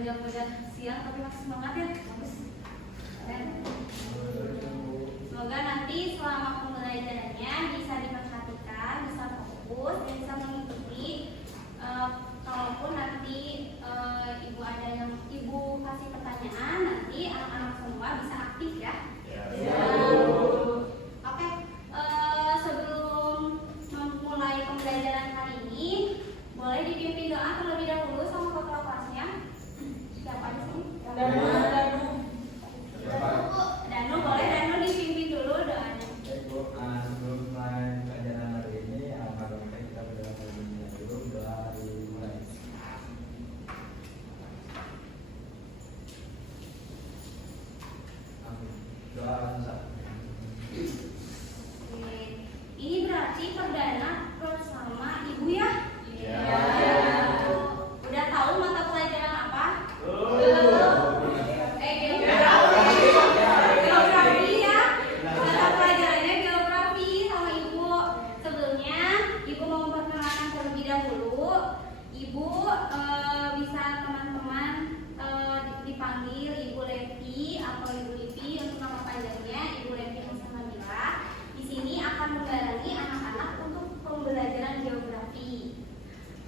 jam udah siang tapi masih semangat ya. Bagus. Semoga nanti selama pembelajarannya bisa diperhatikan, bisa fokus, dan bisa mengikuti. Kalaupun nanti ibu ada yang ibu kasih pertanyaan, nanti anak-anak semua bisa aktif ya. Oke, sebelum memulai pembelajaran hari ini, boleh dipimpin doa terlebih dahulu sama ketua kelasnya. Siapa aja sih? Danu boleh, Danu dipimpin dulu doanya. Sebelum mulai pelajaran hari ini, kita berdoa dulu, doa dimulai. Doa langsung. Ini berarti perdana bersama ibu ya? Iya. Udah tahu mata pelajaran apa? Geografi ya. Mata pelajarannya geografi sama ibu. Sebelumnya ibu mau memperkenalkan terlebih dahulu. Ibu bisa teman-teman dipanggil Ibu Levi atau Ibu Livi untuk nama panjangnya Ibu Levi Nursanabila. Di sini akan membarengi anak-anak untuk pembelajaran geografi.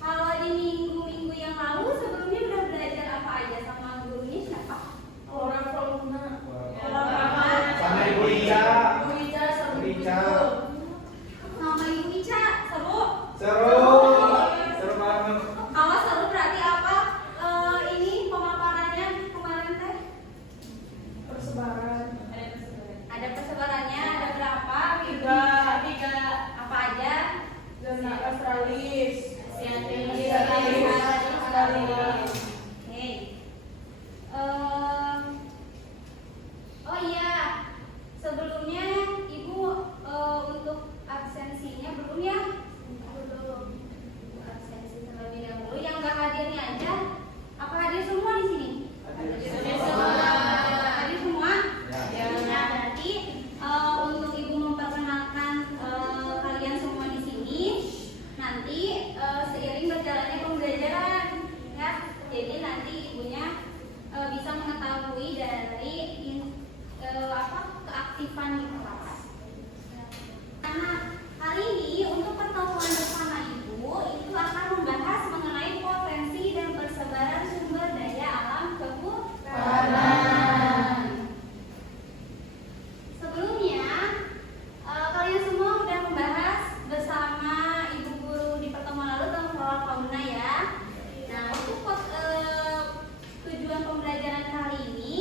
Kalau di minggu-minggu yang lalu sebelumnya udah belajar apa aja sama gurunya siapa? Orang Fauna. Sama Ibu Ica. Bu Ica sama Bu Ica. Sama Ibu Ica, seru? Seru banget. Kalau seru berarti apa? Ini pemaparannya kemarin teh? Persebaran. Ada persebarannya, ada berapa? Tiga. Apa aja? Zona Australis. Australis. Oke. Oh iya, sebelumnya Ibu untuk absensinya belum ya? Belum. Absensi terlebih dahulu. Yang nggak hadirnya aja. Apa hadir semua di sini? Hadir semua. Hadir semua? Ya. Nah, berarti untuk Ibu memperkenalkan kalian semua di sini, nanti seiring berjalannya pembelajaran, ya. Jadi nanti ibunya bisa mengetahui dari keaktifan di kelas. Karena hari ini untuk pertemuan bersama ibu itu akan membahas mengenai potensi dan persebaran sumber daya alam kehutanan. Sebelumnya, kalian semua sudah membahas bersama ibu guru di pertemuan lalu tentang flora fauna ya. Nah, untuk tujuan pembelajaran kali ini,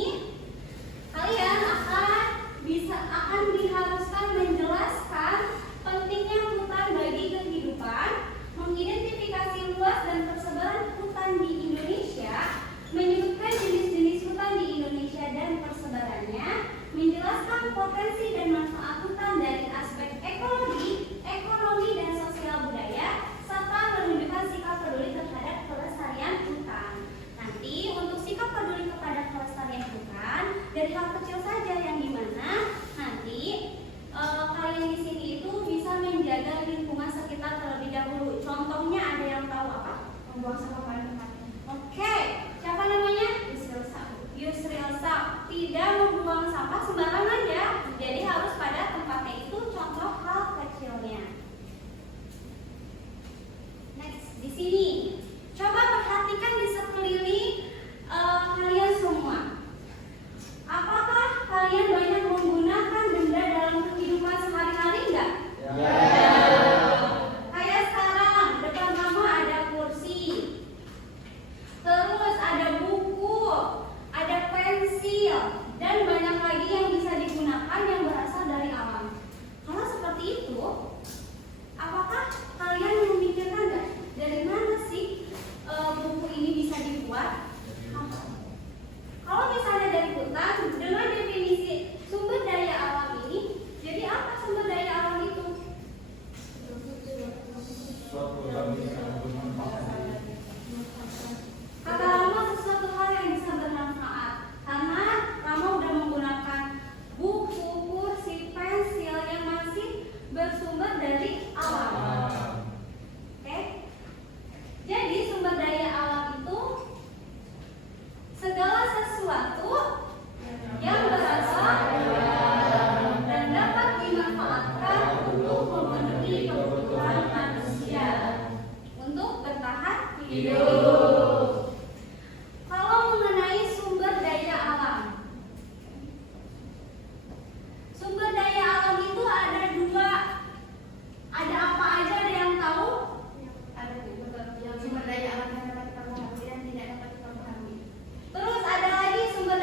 kalian akan diharuskan menjelaskan sesuatu yang berasal dan dapat dimanfaatkan untuk memenuhi kebutuhan manusia untuk bertahan hidup. Kalau mengenai sumber daya alam, sumber daya alam itu ada dua. Ada apa aja, ada yang tahu? Ada yang sumber daya alam yang dapat kita pahami dan tidak dapat kita pahami. Terus ada lagi sumber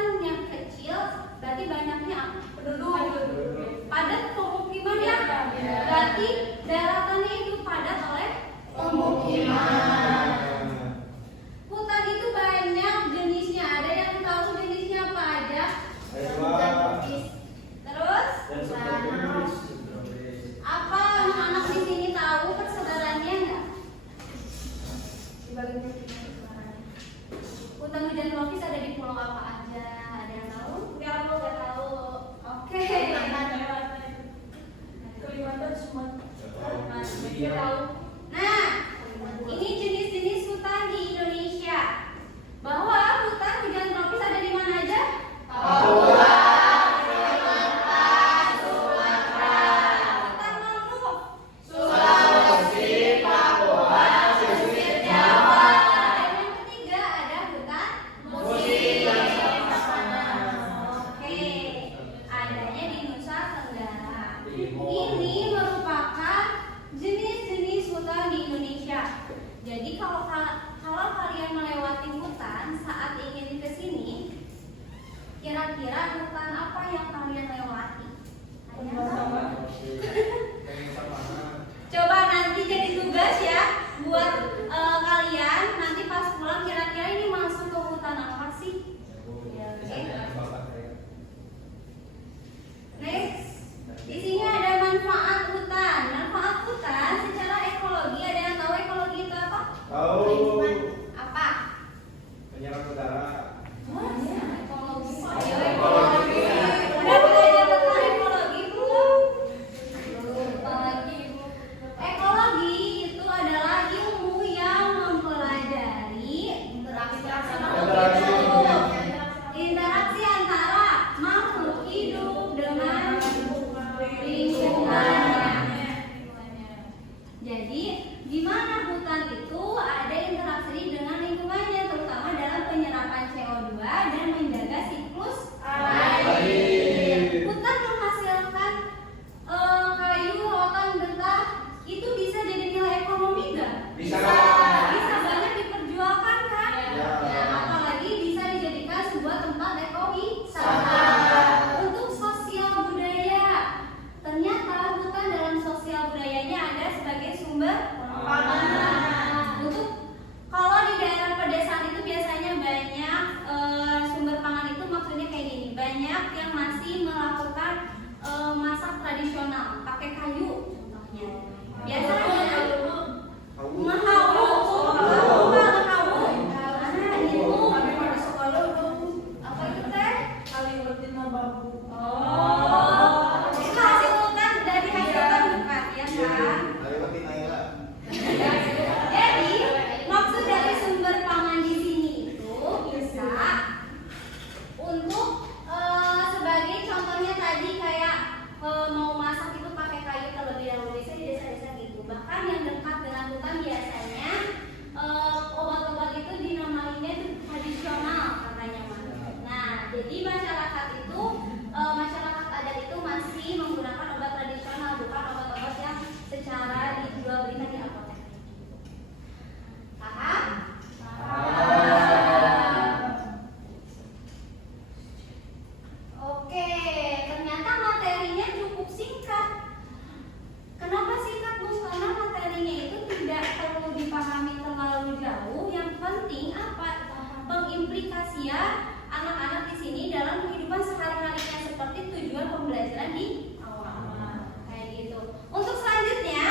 hutan yang kecil berarti banyaknya Penduduk. padat pemukiman ya. Iya. Berarti daratannya itu padat oleh pemukiman. Hutan itu banyak jenisnya. Ada yang tahu jenisnya apa aja? Terus apa anak-anak di sini tahu persebarannya enggak? Hutan hujan tropis ada di pulau apa aja? Ada yang tahu? Nggak tahu. Oke. Kalimantan, Sumatera. Iya. Tahu. Nah, ini jenis-jenis hutan di Indonesia. Bahwa hutan hujan tropis ada di mana aja? Hutan mangrove. Dan yang ketiga ada hutan Oke, adanya di Nusa Tenggara. Ini merupakan jenis-jenis hutan di Indonesia. Jadi kalau kalian melewati hutan saat ingin ke sini, kira-kira hutan apa yang kalian lewati? Ada yang tahu? Coba nanti jadi tugas ya buat kalian nanti pas pulang kira-kira ini masuk ke hutan apa sih? Next, di sini ada manfaat hutan. Manfaat hutan secara ekologi, ada yang tahu ekologi itu apa? Apa? Penyerap udara. Ekologi. Ayo ekologi. Udah belajar tentang ekologi belum? Lupa lagi. Ekologi itu adalah ilmu yang mempelajari interaksi antara makhluk hidup dengan lingkungannya. Jadi, di mana hutan itu ada interaksi dengan lingkungannya, terutama dalam penyerapan CO2 dan menjaga siklus air. Hutan menghasilkan kayu, rotan, getah, itu bisa jadi nilai ekonomi nggak? Bisa. Bisa banyak diperjualkan kan? Ya. Nah, apalagi bisa dijadikan sebuah tempat ekowisata. Untuk sosial budaya, ternyata hutan dalam sosial budayanya ada sebagai sumber pangan. Untuk kalau di daerah pedesaan itu biasanya banyak sumber pangan itu maksudnya kayak gini, banyak yang masih melakukan masak tradisional pakai kayu contohnya. Biasanya ngehawu, apa itu teh? Oh, itu hasil hutan dari hasilkan bukan ya kan? Jadi maksud dari sumber pangan di sini itu bisa untuk sebagai contohnya tadi kayak mau masak itu pakai kayu terlebih dahulu biasanya di desa-desa gitu. Bahkan yang dekat dengan hutan biasanya obat-obat itu dinamainya itu tradisional katanya mah. Nah, jadi masyarakat itu masyarakat adat itu masih menggunakan obat tradisional bukan obat-obat yang secara dijual belikan di apotek. Paham? Oke, ternyata materinya cukup singkat. Kenapa singkat, Bu? Karena materinya itu tidak perlu dipahami terlalu jauh. Yang penting apa? Pengimplikasian anak-anak di sini dalam kehidupan sehari-harinya seperti tujuan pembelajaran di awal. Kayak gitu. Untuk selanjutnya,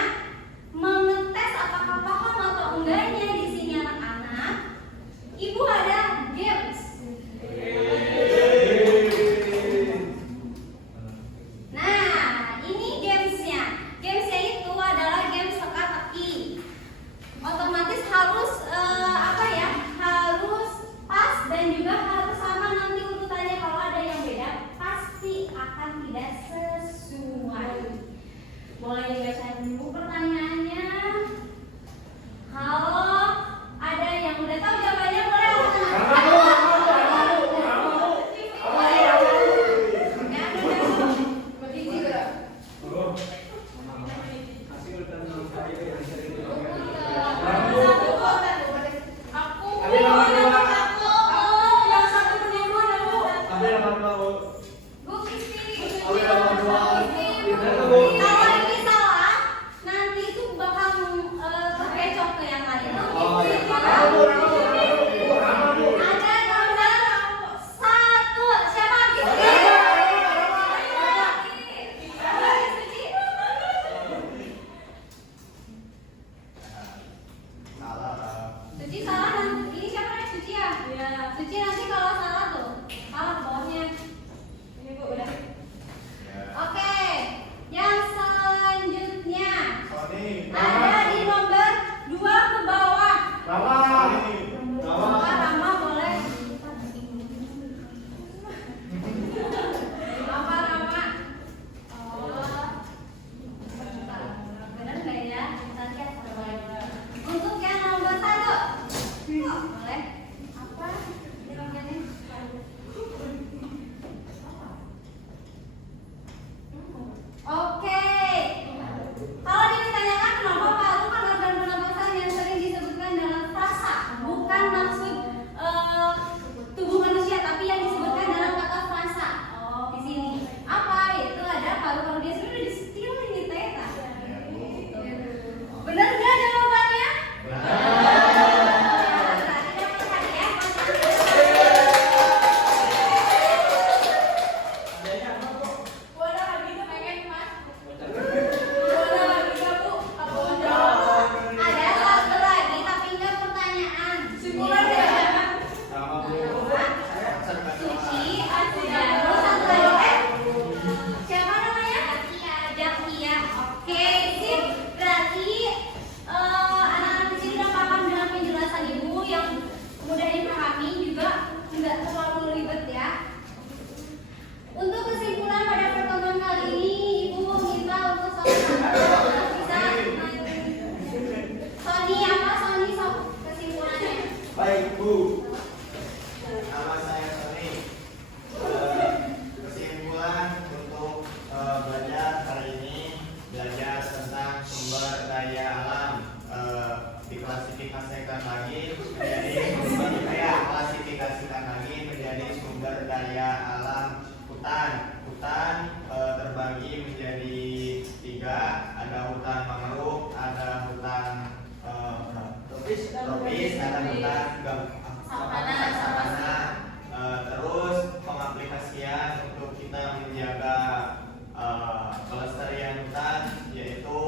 Ambil 82 Bu. Bu Kristi. Ambil 82. Kalau ini salah, nanti itu bakal terkecoh ke yang lain. Oh iya. Ada nomor 1. Siapa? Suci salah nanti. Ini siapa nih? Suci ya? Iya. Suci nanti kalau salah tuh, salah bawahnya. Ini Bu udah. Oke. Yang selanjutnya ada di nomor 2 ke bawah. Rama boleh. Rama. Oh. Benar nggak ya? Kita lihat. Untuk yang nomor 1. Boleh. Apa? Jawabannya? Oke. Kalau ditanyakan kenapa paru kan organ pernapasan yang sering disebutkan dalam frasa, bukan maksud tubuh manusia, tapi yang disebutkan dalam kata frasa. Di sini apa? Itu ada paru-paru dia sudah disetil ini Teta. Benar nggak jawabannya? Ada satu lagi tapi nggak pertanyaan. Suci, Asudano, satu lagi siapa namanya? Jakia. Oke, sip. Berarti anak-anak di sini udah paham dengan penjelasan ibu yang mudah dipahami juga nggak terlalu ribet ya. Untuk kesimpulan pada pertemuan kali ini, ibu minta untuk sama-sama bisa Sony apa Sony sok kesimpulannya. Baik Bu, nama saya Sony. Kesimpulan untuk belajar hari ini, belajar tentang sumber daya alam, diklasifikasikan lagi menjadi sumber daya alam hutan. Hutan terbagi menjadi 3, ada hutan mangrove, ada hutan tropis, ada hutan sabana. Terus pengaplikasian untuk kita menjaga pelestarian hutan, yaitu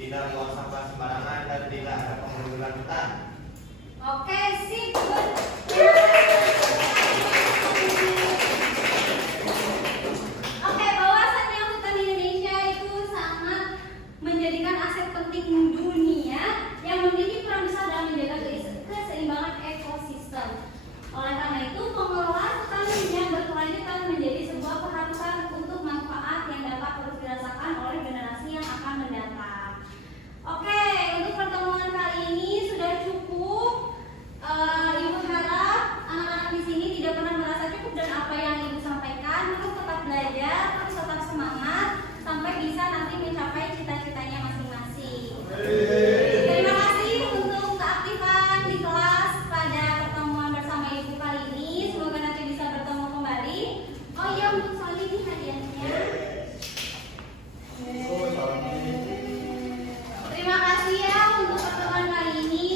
tidak buang sampah sembarangan dan tidak ada penggundulan hutan. Oke, sip. Good. Terima kasih. Oke, bahwasannya hutan Indonesia itu sangat menjadikan aset penting dunia yang memiliki peran besar dalam menjaga keseimbangan ekosistem. Oleh karena itu, pengelolaan hutan yang berkelanjutan menjadi sebuah keharusan untuk manfaat yang dapat terus dirasakan oleh generasi yang akan mendatang. Oke, untuk pertemuan kali ini sudah cukup. Ibu harap anak-anak di sini tidak pernah merasa cukup dan apa yang ibu sampaikan, terus tetap belajar, terus tetap semangat sampai bisa nanti mencapai cita-citanya masing-masing. Terima kasih untuk keaktifan di kelas pada pertemuan bersama ibu kali ini. Semoga nanti bisa bertemu kembali. Oh iya, untuk soal ini hadiahnya. Terima kasih ya untuk pertemuan kali ini.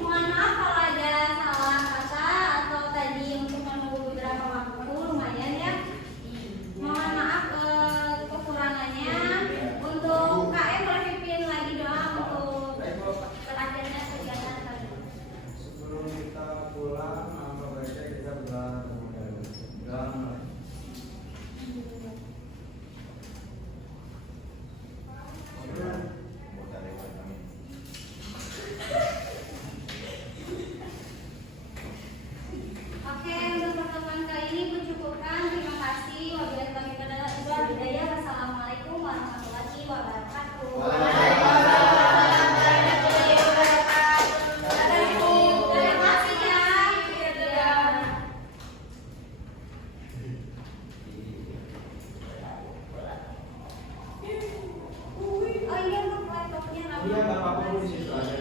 Mohon maaf kalau ada salah kata atau tadi untuk menunggu beberapa waktu lumayan ya. Mohon maaf kekurangannya. Untuk KM boleh pimpin lagi doa untuk berakhirnya kegiatan kali ini. Sebelum kita pulang, apa baiknya kita berdoa terlebih dahulu. Doa. Oke, untuk pertemuan kali ini kucukupkan. Terima kasih. Wabillahi taufiq wal hidayah. Wassalamualaikum warahmatullahi wabarakatuh. Terima kasih ya. Oh iya, untuk laptopnya. Iya, Bapak di situ ada.